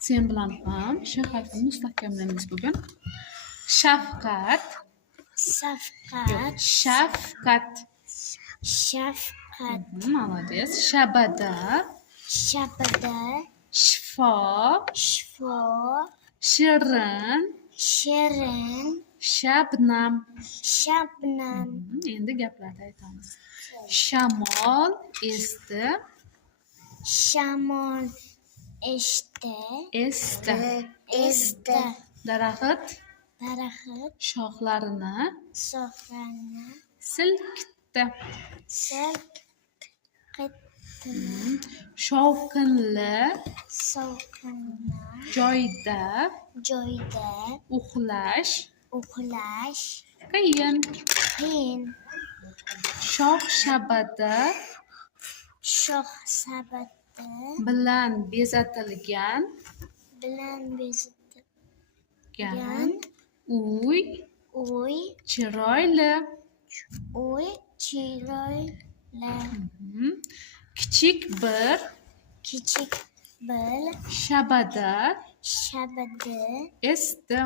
Sen bilan ham sh harfini mustahkamlaymiz bugun. Shafqat. Shafqat. Shafqat. Shafqat. Молодец. Shabada. Shabada. Shifo. Shifo. Shirin. Shirin. Shabnam. Shabnam. Endi gaplarni aytamiz. Shamol esdi. Shamol eshdi. Esdi. Esdi. Daraxt Daraxt shoxlarini shoxlarini silkitdi. silkitdi. Shovqinli Shovqinli joyda joyda uxlash qiyin. Shox-shabada Shox-shabada bilan bezatilgan uy chiroyli. Kichik bir shabada esdi.